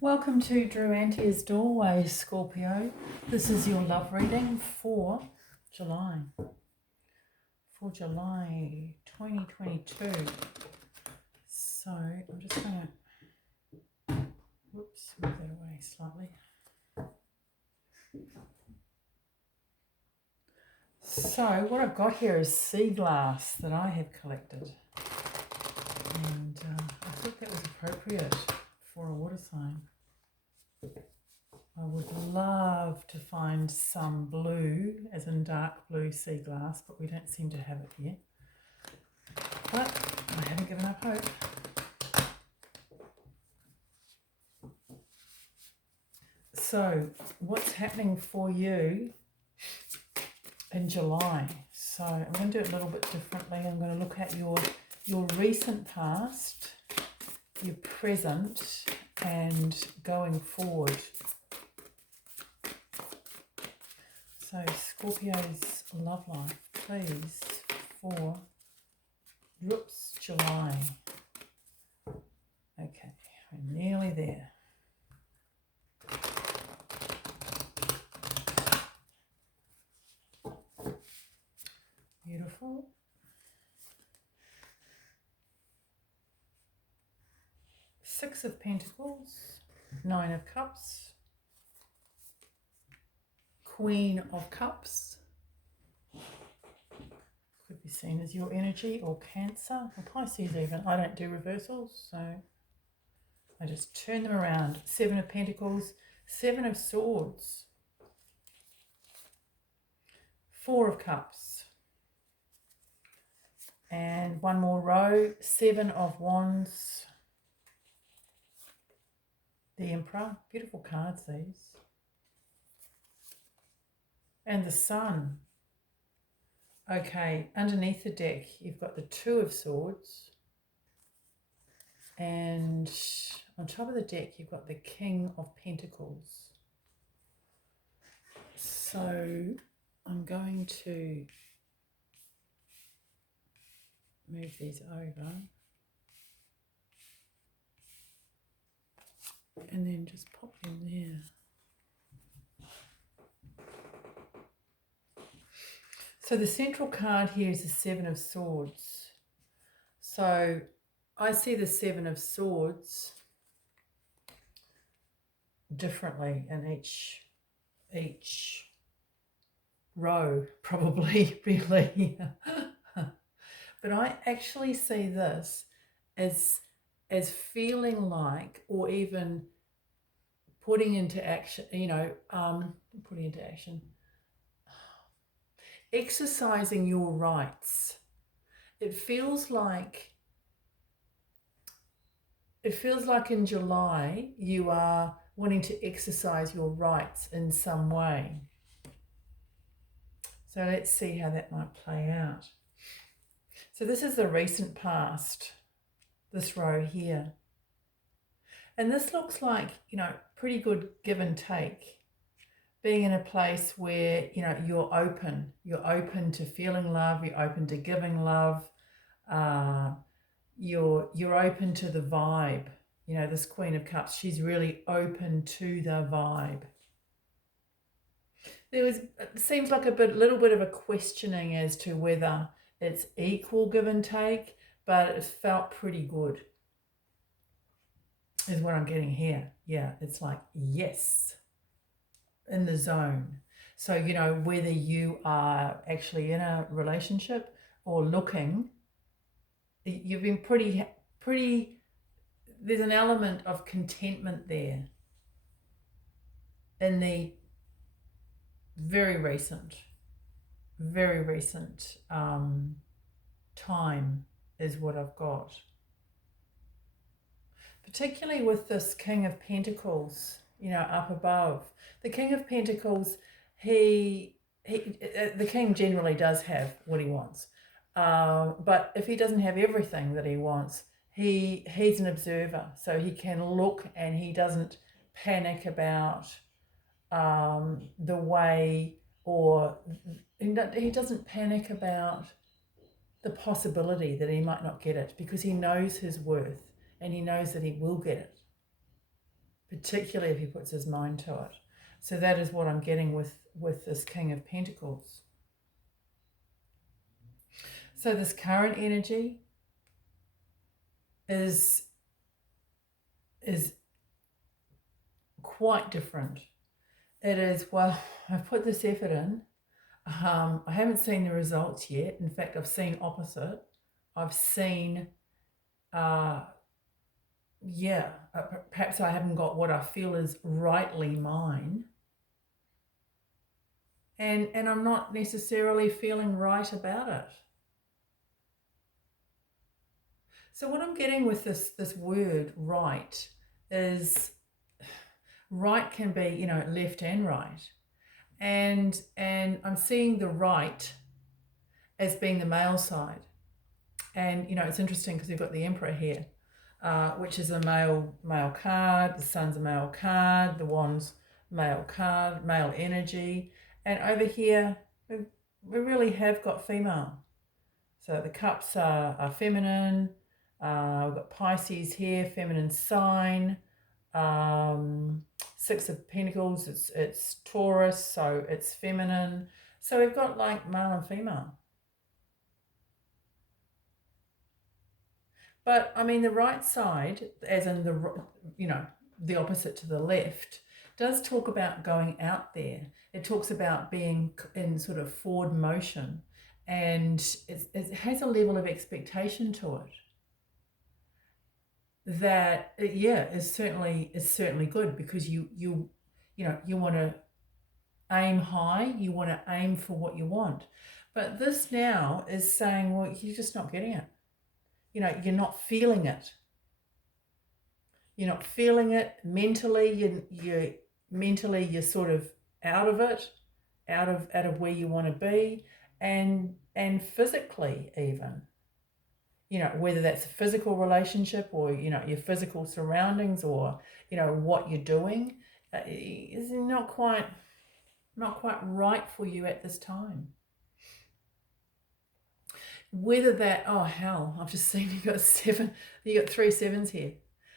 Welcome to Drew Antier's Doorway, Scorpio. This is your love reading for July. For July 2022. So I'm just going to, move that away slightly. So what I've got here is sea glass that I have collected. And I thought that was appropriate for a water sign. I would love to find some blue, as in dark blue sea glass, but we don't seem to have it here. But I haven't given up hope. So, what's happening for you in July? So, I'm going to do it a little bit differently. I'm going to look at your recent past, your present, and going forward. So Scorpio's love life, please, for July. Okay, we're nearly there. Beautiful. Six of Pentacles, Nine of Cups, Queen of Cups. Could be seen as your energy, or Cancer, or Pisces even. I don't do reversals, so I just turn them around. Seven of Pentacles, Seven of Swords, Four of Cups, and one more row, Seven of Wands, the Emperor. Beautiful cards, these. And the Sun. Okay, underneath the deck, you've got the Two of Swords. And on top of the deck, you've got the King of Pentacles. So I'm going to move these over. And then just pop them there. So the central card here is the Seven of Swords. So I see the Seven of Swords differently in each row, probably, really. But I actually see this as feeling like, or even putting into action, putting into action, exercising your rights. It feels like in July you are wanting to exercise your rights in some way. So let's see how that might play out. So this is the recent past, this row here. And this looks like, pretty good give and take. Being in a place where, you're open to feeling love, you're open to giving love, you're open to the vibe. This Queen of Cups, she's really open to the vibe. It seems like a little bit of a questioning as to whether it's equal give and take, but it felt pretty good, is what I'm getting here. Yeah, it's like, yes, in the zone. So, whether you are actually in a relationship or looking, you've been pretty, there's an element of contentment there in the very recent time is what I've got. Particularly with this King of Pentacles, up above. The King of Pentacles, the king generally does have what he wants. But if he doesn't have everything that he wants, he's an observer. So he can look, and he doesn't panic about the way, or he doesn't panic about the possibility that he might not get it, because he knows his worth and he knows that he will get it. particularly if he puts his mind to it. So that is what I'm getting with this King of Pentacles. So this current energy is quite different. It is, well, I've put this effort in. I haven't seen the results yet. In fact, I've seen opposite. I've seen, perhaps I haven't got what I feel is rightly mine. And I'm not necessarily feeling right about it. So what I'm getting with this word right is, right can be, left and right. And I'm seeing the right as being the male side. And, it's interesting because we've got the Emperor here, which is a male card. The Sun's a male card. The Wand's male card, male energy. And over here, we really have got female. So the Cups are feminine. We've got Pisces here, feminine sign. Six of Pentacles, it's Taurus, so it's feminine. So we've got like male and female. But I mean, the right side, as in the opposite to the left, does talk about going out there. It talks about being in sort of forward motion, and it has a level of expectation to it that is certainly good, because you want to aim high, you want to aim for what you want. But this now is saying, well, you're just not getting it. You're not feeling it. You're not feeling it mentally. You're sort of out of it, out of where you want to be, and physically even. Whether that's a physical relationship or, your physical surroundings, or, what you're doing is not quite right for you at this time. Whether that, oh hell, I've just seen you got 3 sevens here.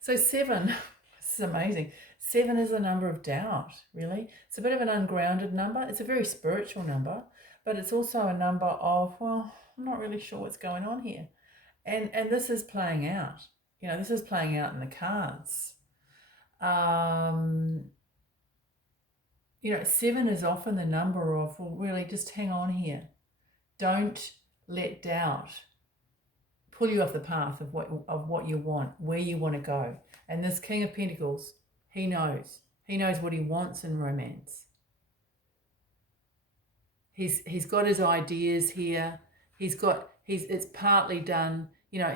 So 7, this is amazing. 7 is a number of doubt, really. It's a bit of an ungrounded number. It's a very spiritual number, but it's also a number of, well, I'm not really sure what's going on here. And this is playing out. This is playing out in the cards. 7 is often the number of, well, really just hang on here. Don't let doubt pull you off the path of what you want, where you want to go. And this King of Pentacles, he knows what he wants in romance. He's got his ideas here. It's partly done.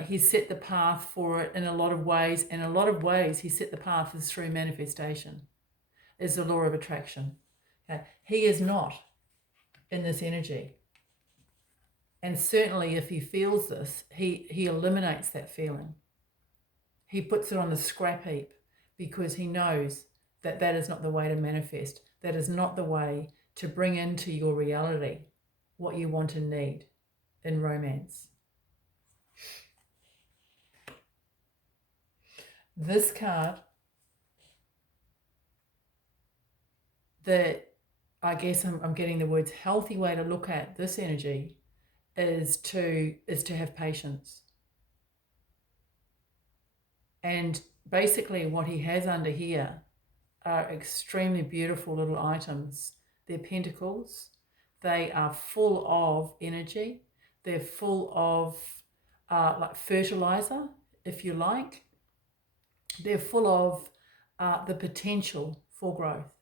He's set the path for it in a lot of ways. And in a lot of ways, he set the path is through manifestation. Is the law of attraction. Okay? He is not in this energy. And certainly if he feels this, he eliminates that feeling. He puts it on the scrap heap, because he knows that is not the way to manifest. That is not the way to bring into your reality what you want and need in romance. This card, that I guess I'm getting the words healthy way to look at this energy is to have patience. And basically what he has under here are extremely beautiful little items. They're pentacles. They are full of energy. They're full of like fertilizer, if you like. They're full of the potential for growth.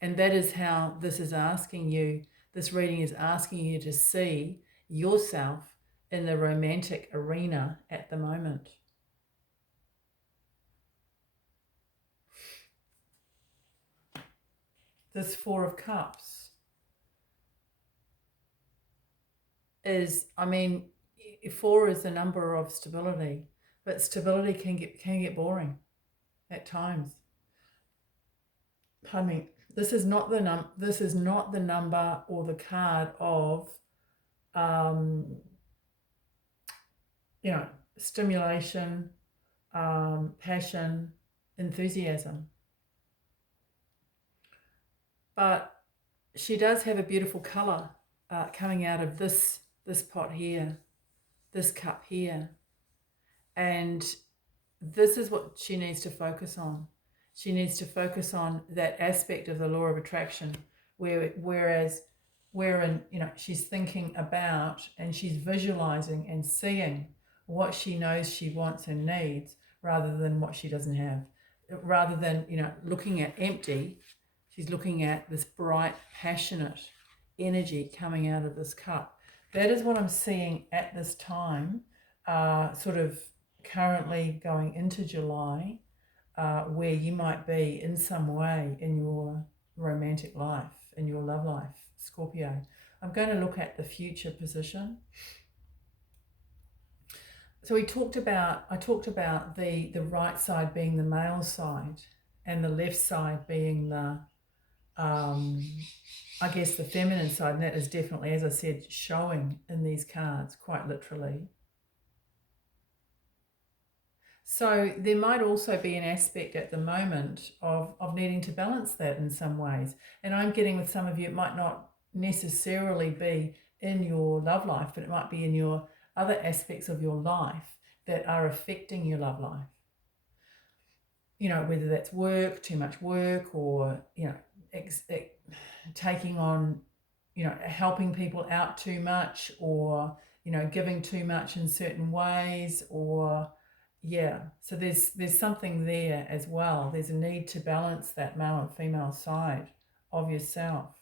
And that is how this is asking you, this reading is asking you to see yourself in the romantic arena at the moment. This 4 of Cups is, 4 is the number of stability, but stability can get boring at times. Pardon me. This is not the number or the card of stimulation, passion, enthusiasm. But she does have a beautiful colour coming out of this pot here, this cup here. And this is what she needs to focus on. She needs to focus on that aspect of the law of attraction wherein, she's thinking about and she's visualizing and seeing what she knows she wants and needs rather than what she doesn't have. Rather than, looking at empty, she's looking at this bright, passionate energy coming out of this cup. That is what I'm seeing at this time, sort of currently going into July, where you might be in some way in your romantic life, in your love life, Scorpio. I'm going to look at the future position. So I talked about the right side being the male side and the left side being the, I guess, the feminine side. And that is definitely, as I said, showing in these cards, quite literally. So there might also be an aspect at the moment of needing to balance that in some ways. And I'm getting with some of you, it might not necessarily be in your love life, but it might be in your other aspects of your life that are affecting your love life. Whether that's work, too much work, or, taking on, helping people out too much, or, giving too much in certain ways, or... Yeah, so there's something there as well. There's a need to balance that male and female side of yourself.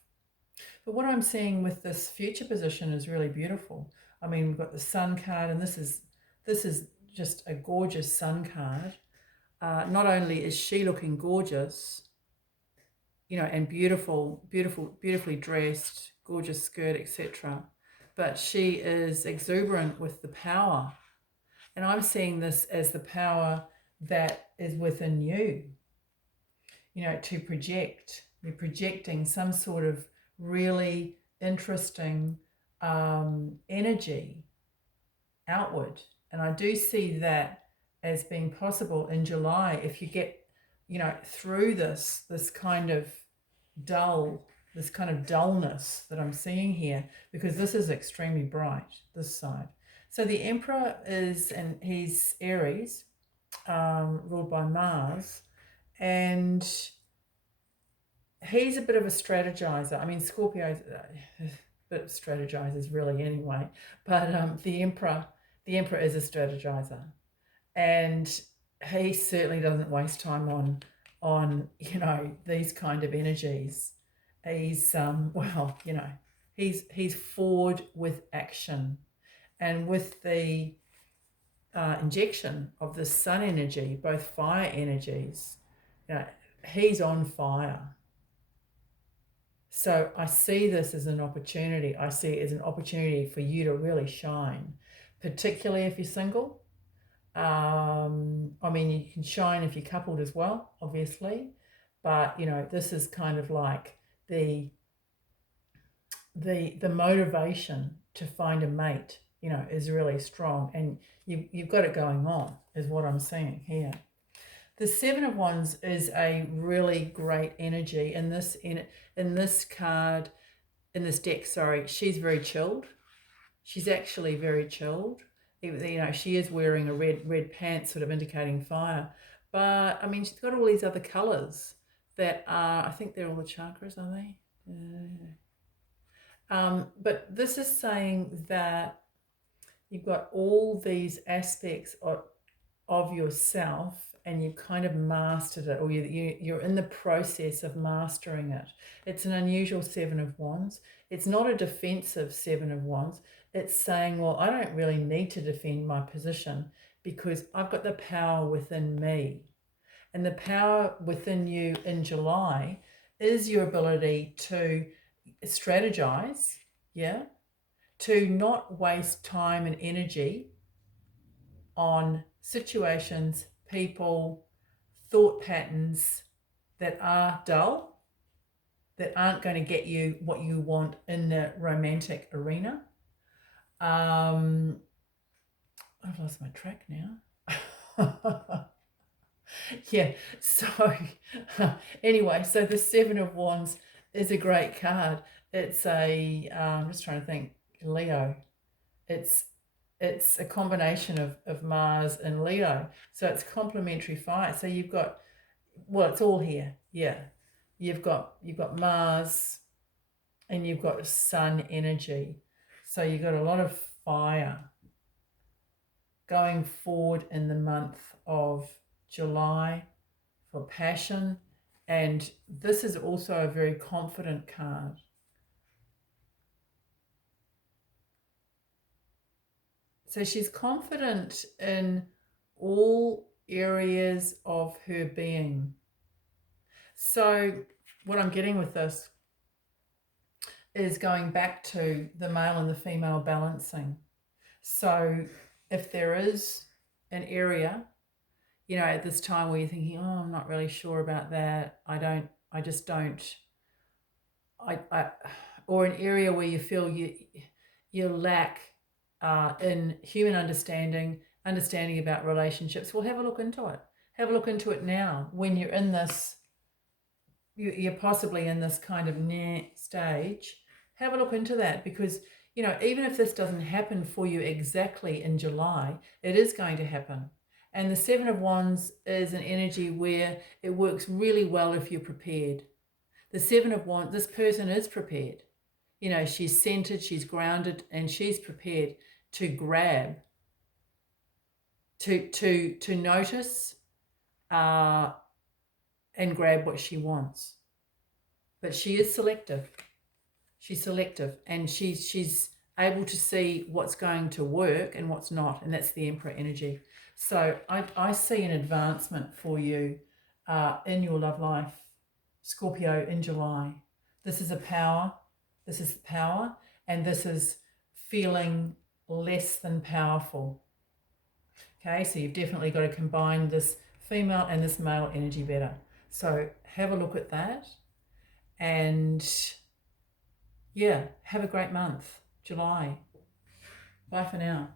But what I'm seeing with this future position is really beautiful. I mean, we've got the Sun card, and this is just a gorgeous Sun card. Not only is she looking gorgeous, and beautifully dressed, gorgeous skirt, etc., but she is exuberant with the power. And I'm seeing this as the power that is within you, to project. You're projecting some sort of really interesting energy outward. And I do see that as being possible in July if you get, through this kind of dullness that I'm seeing here, because this is extremely bright, this side. So the Emperor and he's Aries, ruled by Mars, and he's a bit of a strategizer. I mean, Scorpio's a bit of strategizers really anyway, but the Emperor is a strategizer, and he certainly doesn't waste time on these kind of energies. He's he's forward with action. And with the injection of the sun energy, both fire energies, he's on fire. So I see this as an opportunity. I see it as an opportunity for you to really shine, particularly if you're single. I mean, you can shine if you're coupled as well, obviously. But, this is kind of like the motivation to find a mate, is really strong, and you've got it going on, is what I'm seeing here. The Seven of Wands is a really great energy in this card, in this deck. Sorry, she's very chilled. She's actually very chilled. She is wearing a red pants, sort of indicating fire. But I mean, she's got all these other colors that are, I think they're all the chakras, are they? But this is saying that you've got all these aspects of yourself, and you've kind of mastered it, or you're in the process of mastering it. It's an unusual Seven of Wands. It's not a defensive Seven of Wands. It's saying, well, I don't really need to defend my position because I've got the power within me. And the power within you in July is your ability to strategize, to not waste time and energy on situations, people, thought patterns that are dull, that aren't going to get you what you want in the romantic arena. I've lost my track now. Yeah, so anyway, so the Seven of Wands is a great card. It's a I'm just trying to think, Leo. It's it's a combination of Mars and Leo. So it's complementary fire. So you've got, well, it's all here. Yeah. You've got Mars and you've got sun energy. So you've got a lot of fire going forward in the month of July for passion. And this is also a very confident card. So she's confident in all areas of her being. So what I'm getting with this is going back to the male and the female balancing. So if there is an area, at this time where you're thinking, oh, I'm not really sure about that, I just don't, or an area where you feel you lack in human understanding about relationships, well, have a look into it. Have a look into it now when you're in this, you're possibly in this kind of stage. Have a look into that, because even if this doesn't happen for you exactly in July, it is going to happen. And the Seven of Wands is an energy where it works really well if you're prepared. The Seven of Wands, this person is prepared. She's centered, she's grounded, and she's prepared to grab, to notice and grab what she wants. But she is selective. She's selective, and she's able to see what's going to work and what's not, and that's the Emperor energy. So I see an advancement for you in your love life, Scorpio, in July. This is power, and this is feeling less than powerful. Okay, so you've definitely got to combine this female and this male energy better. So have a look at that, and yeah, have a great month, July. Bye for now.